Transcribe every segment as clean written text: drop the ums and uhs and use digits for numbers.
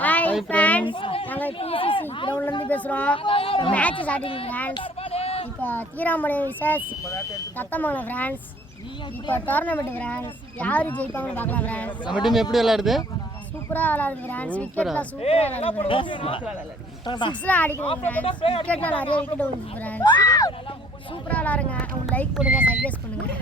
Hi friends, நாங்கள் BCG கிரவுண்ட்லேருந்து பேசுகிறோம். Match starting friends. இப்போ தீராமலை விசஸ் தத்தமங்கலம் ஃப்ரெண்ட்ஸ். இப்போ டோர்னமெண்ட் ஃப்ரெண்ட்ஸ். யார் ஜெயிப்பாங்கன்னு பார்க்கலாம் ஃப்ரெண்ட்ஸ். நம்ம டீம் எப்படி விளையாடுது? சூப்பராக விளையாடுது ஃப்ரெண்ட்ஸ். விக்கெட்லாம் சூப்பராக விளையாடுது. சிக்ஸ்லாம் அடிக்கிறோம் ஃப்ரெண்ட்ஸ். விக்கெட்லாம் நிறைய விக்கெட் விழுது ஃப்ரெண்ட்ஸ். சூப்பராக விளையாடுங்க. அவங்க லைக் கொடுங்க, சஜஸ்ட் பண்ணுங்கள்.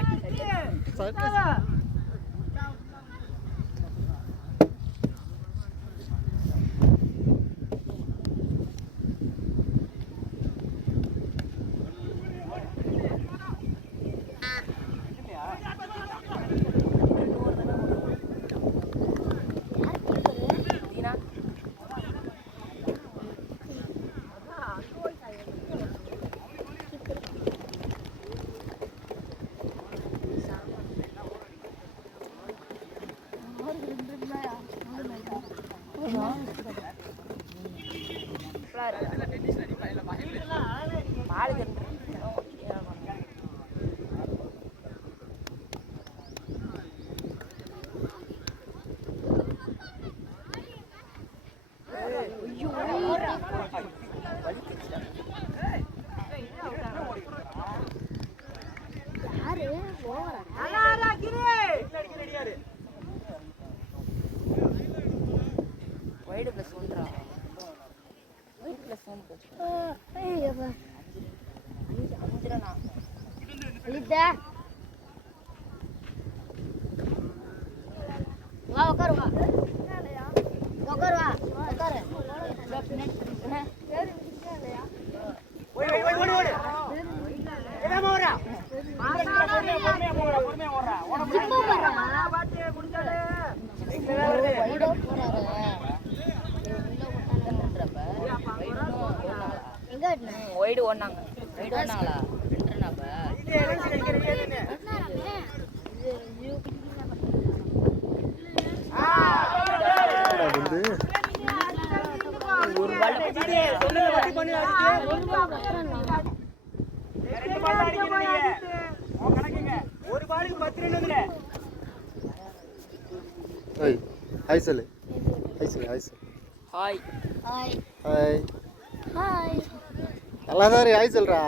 Wide plus 1 ra. Wide plus 1 coach. Anjira na. Lidda. வா உட்காரு வா. உட்காரு வா. உட்காரு. ஓடு ஓடு ஓடு. என்ன போறா? பொறுமையா போறா. ஜிப்பு போறா. பாத்து குடிச்சாலே. வைட் அவுட் போறாரு. எங்க வெட்டன? Wide ஓடுனாங்க. Wide ஓடுனாங்களா? ரெண்டறனாப்ப. ஒரு பால் அடிச்சிட்டே சொல்லுங்க பத்தி பண்ணி அடிச்சிட்டே ரெண்டு பால் அடிக்கிறீங்க ஓ கணக்குங்க ஒரு பாலுக்கு 10 ரன் வந்துல ஏய் ஹாய் சொல்லு ஹாய் சொல்லு ஹாய் சொல்லு ஹாய் ஹாய் ஹாய் ஹாய். நல்லா தான் ஹாய் சொல்றா.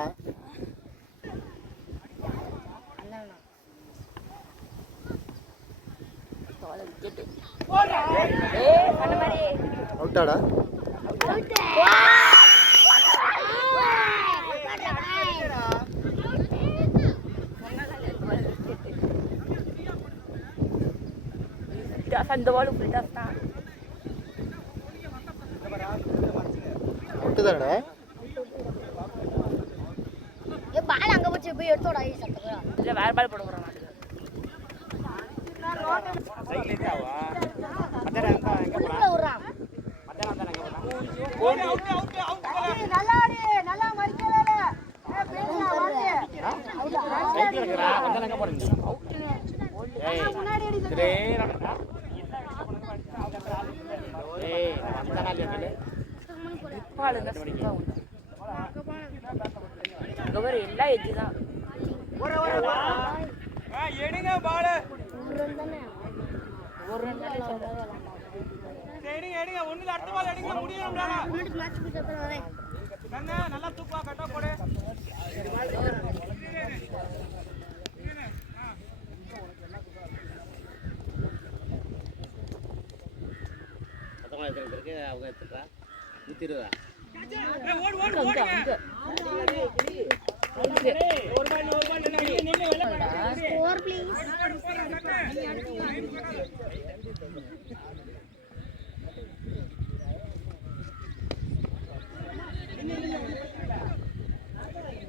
தோல விக்கெட். ஏய் பண்ண மாதிரி. அவுட்டாடா? அவுட். அந்த பால் ஃபுல் டாஸ் தான். அவுட்டு தானடா? ஏ பால் அங்க போச்சு போய் எடுத்தோடா ஐ சத்தறா. இல்ல வேற பால் போட போறான் நாட்டுக்கு. சைக்கிள் ஏத்தாவா அடடா எங்க போறா உள்ள விடுறா. அடடா எங்க போறா அவுட் நல்லா ஆடி நல்லா மறிக்கவேல ஏ பேசா வாங்க சைக்கிள் இருக்கறா அடடா எங்க போறீங்க அவுட் ஏய் முன்னாடி அடி ரே ரடா ஏய் அடடா இல்ல பாலுங்க சுத்தா உண்டு. கவர் எல்லா எட்ஜ் தான். எடுங்க பால் ஒரு ரன் தானே. ஒரு ரன் தான் எடுங்க எடுங்க ஒண்ணுல அடுத்த பால் எடுங்க முடியும்டா முன்னாடி மேட்ச் போய் தப்பற வரேன். கண்ணா நல்லா தூக்குவா கட்டா போடு இருக்கு அவங்க எடுத்துறா 120 ஓடு ஓடு அங்க அங்க ஒரு பால் நின்னு ஸ்கோர் ப்ளீஸ்.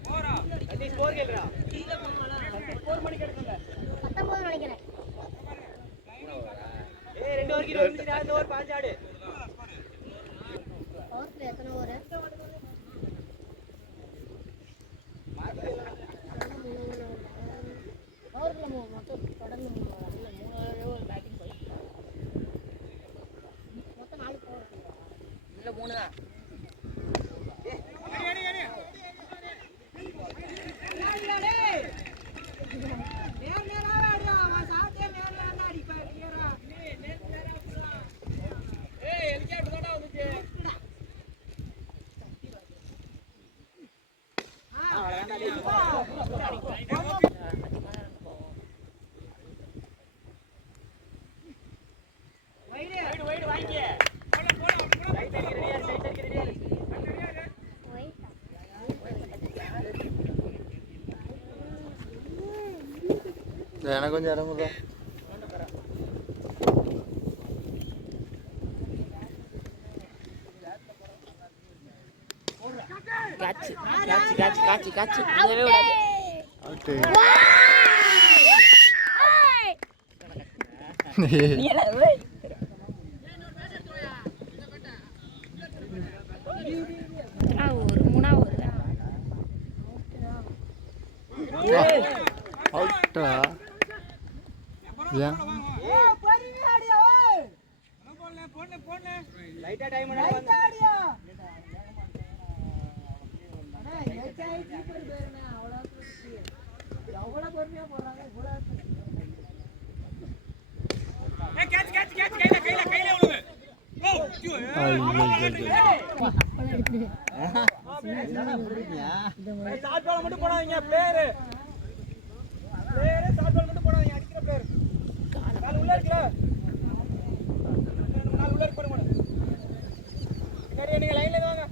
போறா அடி ஸ்கோர் கேளுடா ஸ்கோர் பண்ணி கேட்கங்க 19 நினைக்கிறேன். ஏய் ரெண்டு ஓவர் கிட்ட வந்துடா இந்த ஓவர் பாஞ்சு ஆடு பவர் பிளே எத்தனை ஓவர்? பவர் பிளே மொத்தம் தொடர்ந்து 3 ஓவர் பேட்டிங் போய் மொத்தம் 4 பவர் பிளே. இல்ல 3 தான். அடி அடி நேர் நேரா ஆடுடா அவன் சாத்தே நேர் நேரா அடிப்பா ஏறா ஏய் எல்கே அப்படி தான்டா எனக்கு கொஞ்சம் இடம் கொடுறா. காச்சு காச்சு காச்சு காச்சு காச்சு இல்லவே விடாது. அவுட்டு. நீ என்ன ஏய். ஒரு மூணா வருது. அவுட்டா ஏன் லைட்டா டைம் மட்டும் போடாதீங்க பிளேயரு ஷார்ட் பால் மட்டும் போடாதீங்க அடிக்கிற பிளேயர் கால் உள்ள இருக்கல நாலு உள்ள இருக்கு போடுங்க சரி நீங்க லைன்ல வாங்க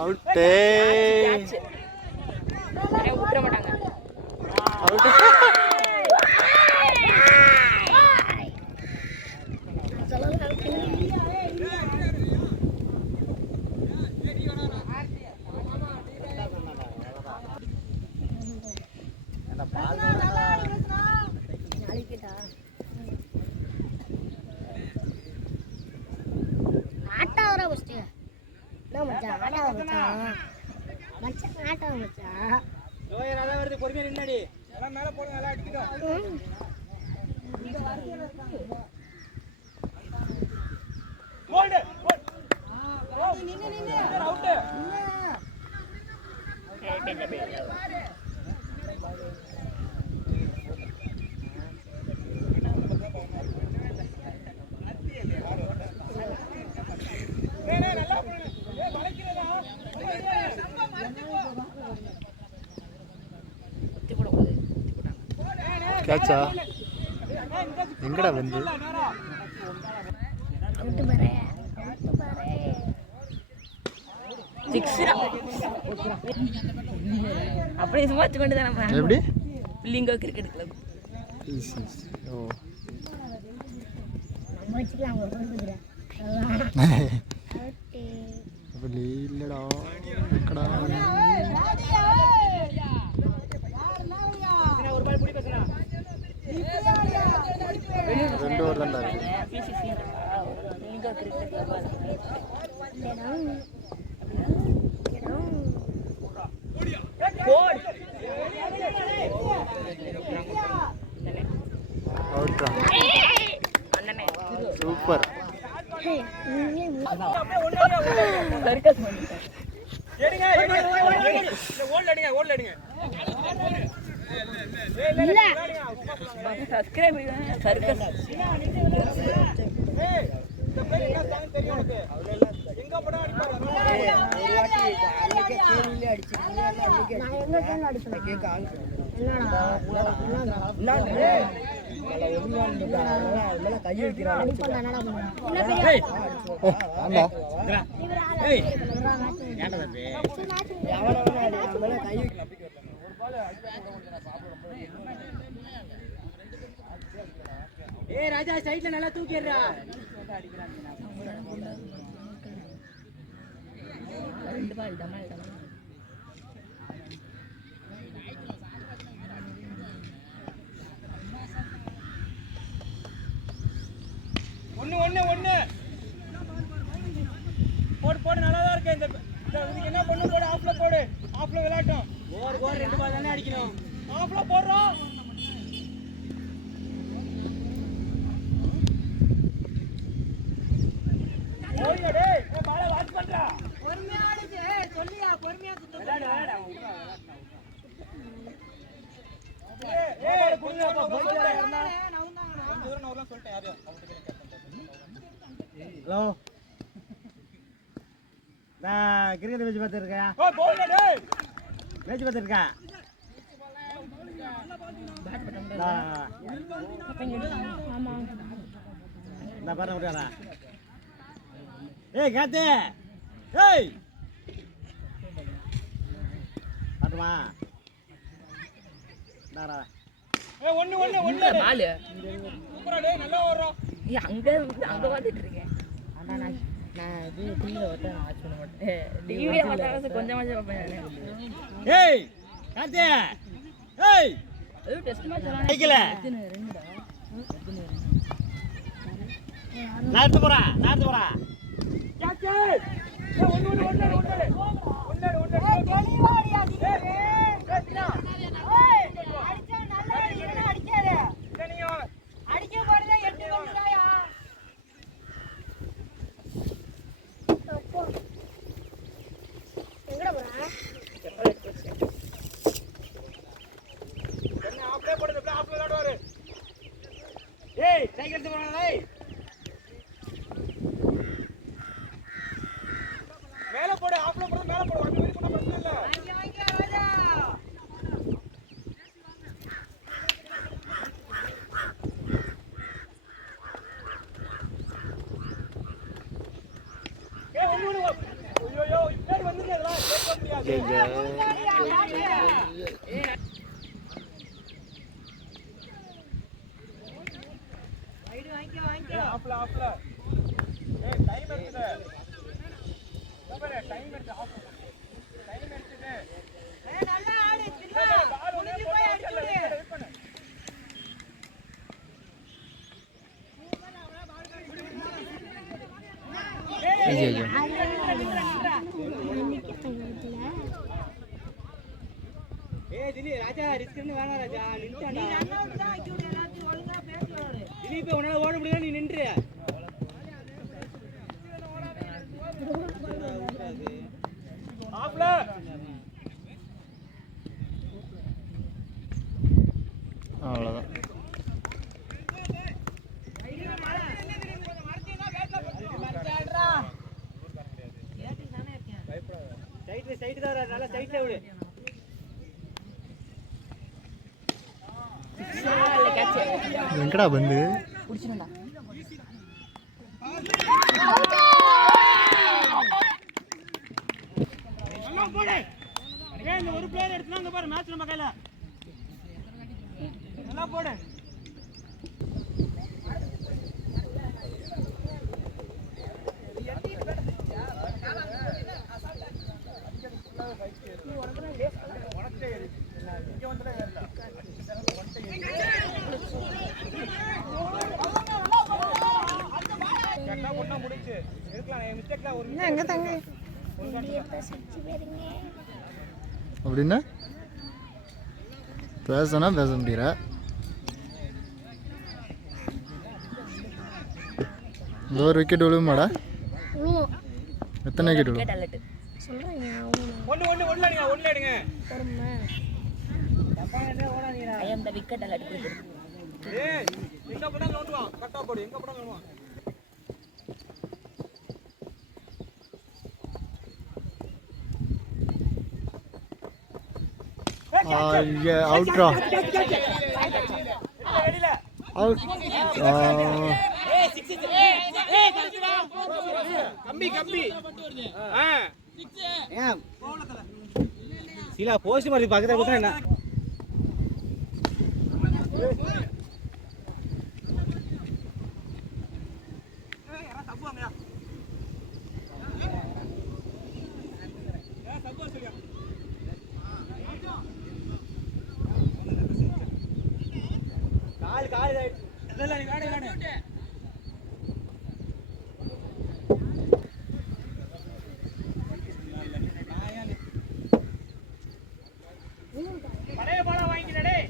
அவுட்டே காச்சு அட விட்டுற மாட்டாங்க. அவுட் ஆட்டா வர ஃபஸ்ட்டு என்ன மச்சான் ஆட்டா வர மச்சான் மச்சான் ஆட்டா வர மச்சான் லோயர் அத வருது பொறுமையா நின்னடி எல்லாம் மேல போடுங்க எல்லாம் அடிக்கிட்டோம் கோல்ட் நின்னு அவுட் கேட்சா எங்கடா வந்து அவுட்டு பாரு அவுட்டு பாரு சிக்ஸ்ரா அப்படியே சும்மா கொண்டு தானே எப்படி லிங்கோ கிரிக்கெட் கிளப். ஓ நம்ம வச்சுக்கலாம் அவங்க கொடுத்துக்கிறேன் அவுட்டு அப்படி இல்லடா எங்கடா ஒரு பால் புடி பேசுறா 2 ஓவர் தான்டா இருக்கு. பிசிசி லிங்கோ கிரிக்கெட் கிளப். கோட் அவுட்ரா அண்ணனே சூப்பர் சர்க்கஸ் பண்ணிட்டேன். எடுங்க ஓல்ட் அடிங்க ஓல்ட் அடிங்க இல்ல சப்ஸ்கிரைப் சர்க்கஸ் ஏய் இந்த பேர் என்ன சாங் தெரியும் உனக்கு எங்க படம் அடிப்பாரு நான் எங்க கேம் அடிப்பேன் கை வைக்கிறான் ஆண்டா ஏய் ராஜா சைடுல நல்லா தூக்கிடுறா ரெண்டு பால் டமால் டமால். ஒண்ணு போடு நல்லா தான் இருக்கு இந்த இதுக்கு என்ன பண்ணு போடு ஆஃப்ல விளையாட்டும் ஓவர் 2 பால் தானே அடிக்கணும் ஆஃப்ல போடுறோம் ஓடியா டேய் பால வாட்ச் பண்றா பொறுமையா அடிச்சு சொல்லியா பொறுமையா சுத்து விளையாடு ஏய் குடுங்க போயிடா யாரனா கொஞ்சம் தூரம் வரலாம் சொல்லிட்டேன் யாரையும் ஹலோ நான் கிரிக்கெட் மேட்ச் பார்த்துருக்கேன் ஓ போல்டா டேய் மேட்ச் பார்த்துருக்கேன் நான் பாரு முடியாதா ஏய் காத்து ஏய் வரட்டுமா இந்தாடா. பாலு சூப்பரா டேய் நல்லா ஓடுறோம். அங்க வந்துட்டு இருக்கேன். ஆனா நான் இது டிவில வந்து வாட்ச் பண்ண மாட்டேன். டிவில பார்த்தா கொஞ்சமாச்சும் பார்ப்பேன் நான். ஏய் காத்தே ஏய் அது டெஸ்ட் மேட்ச் வரணும். சைக்கிள் நான் எடுத்து போறேன் கேட்ச். ஏய் ஒண்ணு. தெளிவாடியா நீ. கேட்ச்னா. ஏய் அடிச்சா நல்லா இவனே அடிக்காதே. நீங்க அடிக்க போறதே 8 கோல்டாயா. எங்கடா போறா? என்ன ஆப்லே போடுது ஆப்ல விளையாடுவாரு. ஏய் சைக்கிள் எடுத்து போறா டேய். மேல போடு ஆப்ல போடு மேல போடு அங்க வெரி பண்ண பிரச்சனை இல்ல. வாங்க ராஜா. ஏய் ஒண்ணு ஐயோ இப்படி வந்துங்க இதெல்லாம் கேட்க முடியாது. ஆப்ல ஏய் டைம் எடுத்துடே. பாரு டைம் எடுத்து ஆப் டைம் எடுத்துடே. ஏய் நல்லா ஆடு திரும்ப முடிஞ்சு போய் அடிச்சு வெயிட் பண்ணு. ஐயோ ஏய் திலி ராஜா ரிஸ்க் பண்ணி வேணாம் ராஜா நின்னுட்டாடா. நீ ரன் அவுட் தான் ஆக்கி விடு எல்லாத்தையும் ஒழுங்கா பேசுவாரு. திலி இப்ப உன்னால ஓட முடியல நீ நின்று. ஆப்ல அவ்வளோதான். சைடு தான் நல்லா சைடுல விடு. எங்கடா வந்து புடிச்சிடா. நல்லா போடு. ஏய் இந்த ஒரு பிளேயர் எடுத்துனா அங்க பாரு மேட்ச் நம்ம கையில. நல்லா போடு. அப்படின்னா பேசனா பேச முடியற. இந்த ஒரு விக்கெட் விழுமாடா. எத்தனை விக்கெட் விழும்? ஒண்ணு அடிங்க. ஐ அம் தி விக்கெட் அலர்ட் கொடுத்து. ஏய் எங்க போடா நோண்டுவா கட்டா போடு எங்க போடா நோண்டுவா. அவுட்ரா வெளியில அவுட். ஏய் 6 ஏய் கம்பி ஏன் சீலா போஸ்ட் மாதிரி பக்கத்துல குத்துறேன் என்ன கால் இல்ல நீ வாடு பழைய பாலா வாங்கிடா டேய்.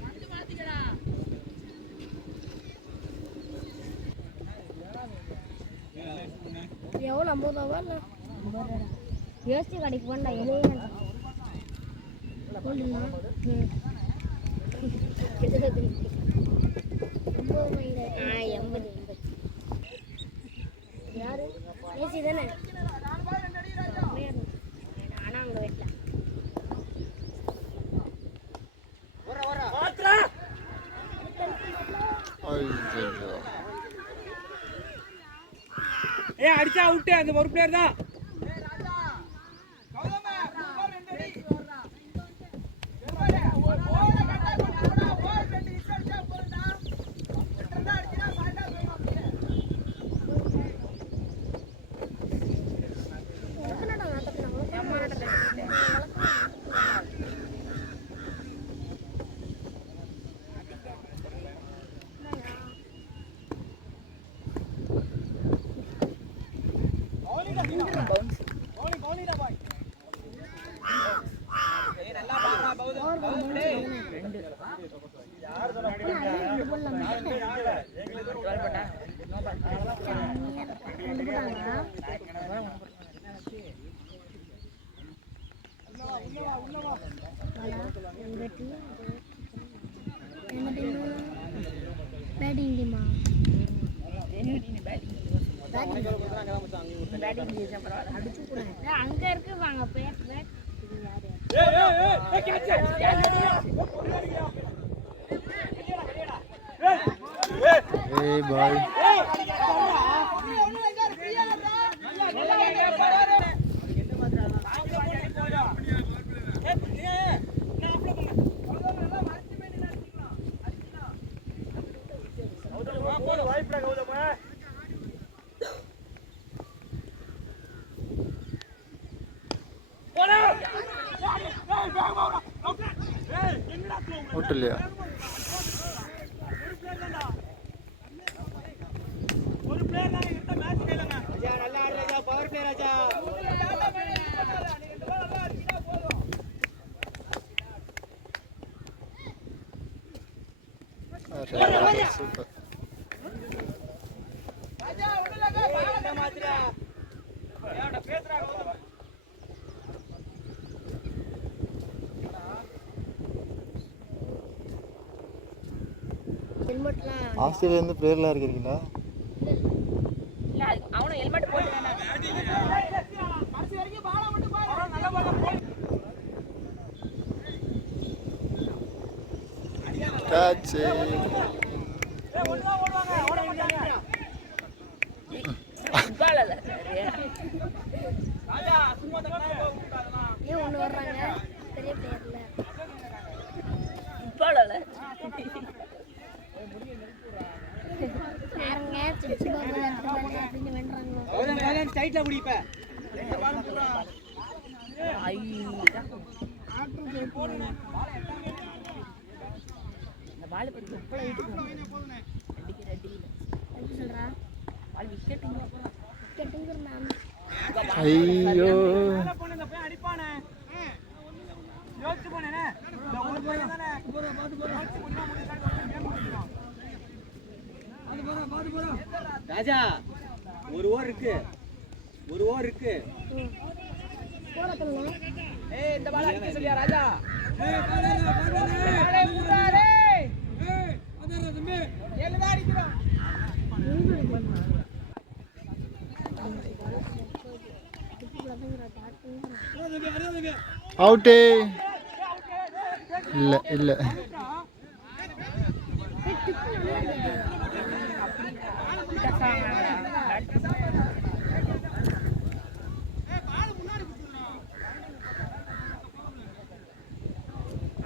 எவ்வளோ 50 ரூபா இல்லை யோசிச்சு கடைக்கு போண்டா எழுதி யாரு ஏசி தானே ஆனால் அவங்க வீட்டில் ஏய் அடிச்சா அவுட் அந்த ஒரு பிளேயர் தான். ரெண்டு போட்டாங்களா? எங்க டீம் என்ன டீம்? பேட்டிங் டீமா? அங்க இருக்கு வாங்க பேட் ஏய் பாய் அவுட் இல்லையா? சூப்பர். ஆஸ்திரேலியாந்து பிளேயர்லாம் இருக்கிறீங்களா? இல்ல அவனும் ஹெல்மெட் போட்டுறானே. கேட்ச். பாலல ராஜா சும்மா தட்டா ஏன் ஒன்று வர்றாங்க பெரிய பிளேயர்ல பாலல யாருங்க சிச்சி பாபு அப்படின்னு வேண்டாங்க. அவன் வேலன் டைட்ல குடிப்ப ஐயோ ஆட்டு கேட்போம். இந்த பால் பத்தி எப்பள வீட்டுக்கு அடிக்கிற எப்படி சொல்றா? பால் விக்கெட்டிங் விக்கெட்டுங்கிற நான் ஐயோ போனங்க போய் அடிப்பானே யோசிச்சு போனேனே இந்த ஒரு பையன் தானே ராஜா ஒரு ஓவர் இருக்கு போறதுல ஏய் இந்த பால் அடிக்க சொல்லியா ராஜா ஏய் பாலே ஊடாரே ஏய் அதர தம்பி எல்ல அடிக்குறோம் அவுட்டு. இல்லை இல்லை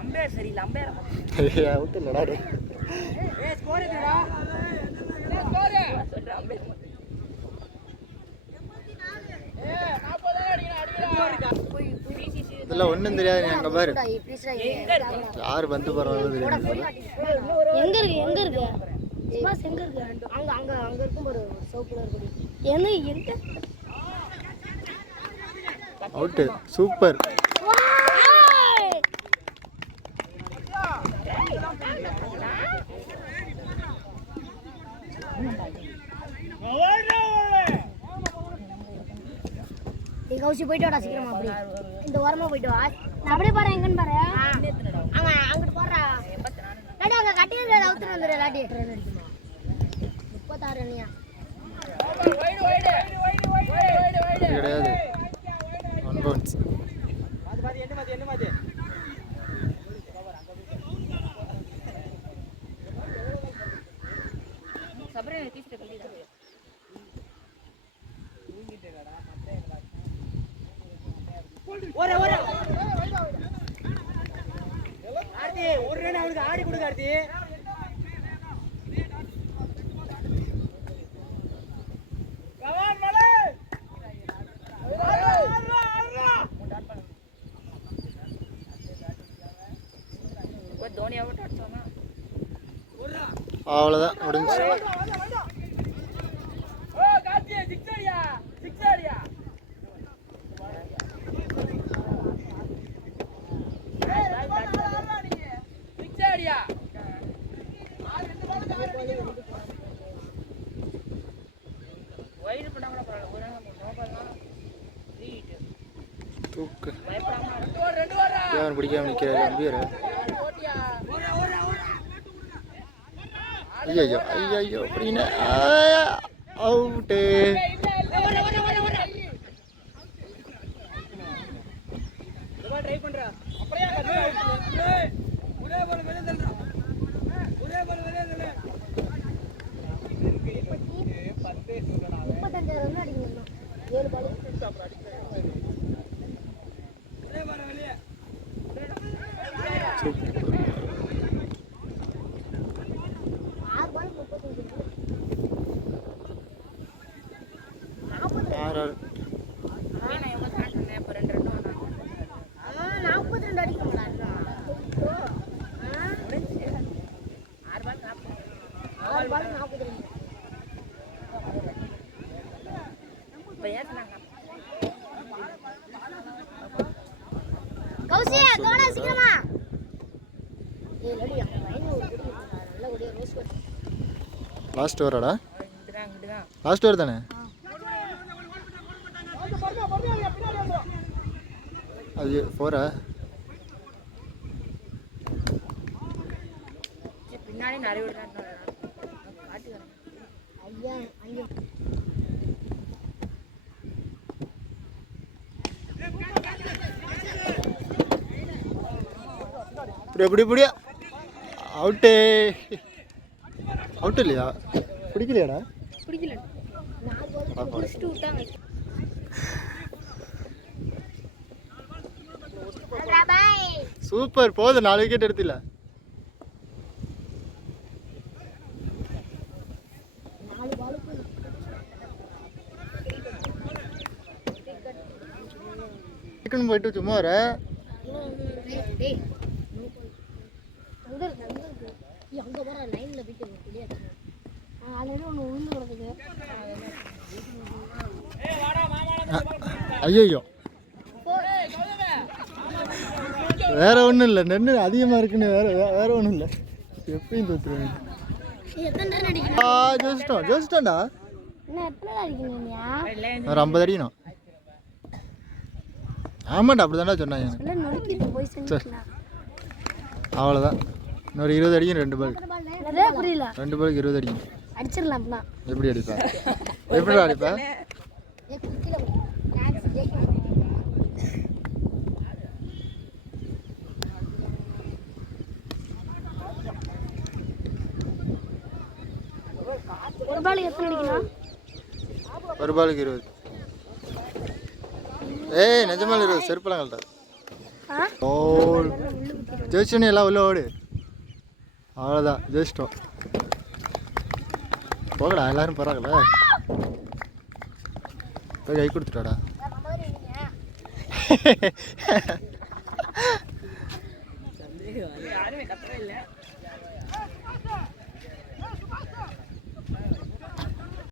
அம்பேர் சரியில்லை அம்பேர் அவுட்டு இல்லைடா டே. ஏய் ஸ்கோர் எதுடா ஸ்கோர் சொல்ற அம்பேர் ஏய் 40 அடிடா இதெல்லாம் ஒன்றும் தெரியாது. நீ அங்கே பாரு எங்க இருக்கு யார் வந்து போகிறாங்க தெரியாது. எங்க இருக்கு சுபாஷ் எங்க இருக்கு? அங்க அங்க அங்க இருக்கும் ஒரு சோப்பு கலர் கொடி. என்ன எங்க? அவுட்டு. சூப்பர். நீ கௌசி போயிட்டு வாடா சீக்கிரமா. அப்படி இந்த ஓரமா போயிட்டு வா. நான் அப்படியே பாரு எங்கன்னு பாரு. அங்க அங்கிட்டு போறா. லாடி அங்க கட்டில அவுத்து வந்துரு லாடி. 36 ரன்னியா? கிடையாது. One bounce. பாதி என்ன மாத்தி சபரே தீஸ்டே கல்லிடா ஓரே ஆர்த்தி ஒரு ரன் அவனுக்கு ஆடி கொடு ஆர்த்தி. கவான் மலே தோனி அவுட் ஆடுறானா? அவ்வளோதான் முடிஞ்சு. ஓ கார்த்தி சிக்ஸ் அடியா சிக்ஸ் அடியா வைடு போட்டா கூட பரவாயில்ல ஒரு நாள் நோபல்லாம் தூக்கு பயப்படாம ஏன் பிடிக்காம நிற்கிறாரு நம்பியார். ஐயோ ஐயோ அப்படின்னு அவுட்டு. ஆறு நான் எவ்வளோ ஸ்டார்ட் பண்ணேன் இப்போ 2 ரன் வந்தாங்க 42 அடிக்கணும்டா. 6 பால் 40 6 பால் 42. இப்போ ஏற்றினாங்க கௌசியா கோடா சீக்கிரமா. ஏய் லடி அந்த பையன் ஒரு குடி நல்ல குடியா ரோஸ் வாட்டர். லாஸ்ட் ஓவராடா? இங்கிட்டு தான் லாஸ்ட் ஓவர் தானே? அது 4ஆ? பின்னாடி நிறைய விடுறாங்க காட்டுக்கிறேன் ஐயா ஐயோ இப்படி இப்படியா அவுட்டு. அவுட் இல்லையா? பிடிக்கலையாடா? பிடிக்கல. 4 பால் குடிச்சிட்டு விட்டாங்க. பாய். சூப்பர், போதும் 4 விக்கெட் எடுத்தில. 4 பாலுக்கு சிக்கன் போயிட்டு சும்மா வர. டேய் அங்க போற லைன்ல போயிட்டு முடியாது. ஆல்ரெடி ஒன்று உளுந்து கிடக்குது. ஐயோ வேற ஒன்றும் இல்லை, நெண்ணு அதிகமாக இருக்குன்னு வேற ஒன்றும் இல்லை. எப்பயும் தோற்றுருவேன். எத்தனை ரன் அடிக்கணும்? ஜெயிச்சிட்டோம்டா. இன்னும் எத்தனை அடிக்கணும்யா? ஒரு 50 அடிக்கணும். ஆமாண்டா, அப்படி தாண்டா சொன்னாங்க. எல்லாம் நொறுக்கிட்டு போய் செஞ்சுட்டா. அவ்வளோதான். இன்னொரு 20 அடிக்கும் 2 பால். புரியல. 2 பாலுக்கு 20 அடிக்கும். அடிச்சிடலாம் அப்படின்னா. எப்படி அடிப்பேன்? எப்படி அடிப்பேன்? ஒரு பால் எத்தனை அடிக்கணும்? ஒரு பாலுக்கு 20. ஏய் நிஜமால 20 செருப்பெல்லாம் கழட்டாது. ஓ ஜெயிச்சோன்னு எல்லாம் உள்ள ஓடு. அவ்வளோதான், ஜெயிச்சிட்டோம். போகடா, எல்லாரும் போகிறாங்களே. போய் கை கொடுத்துட்டாடா. யாருமே கத்தவே இல்லை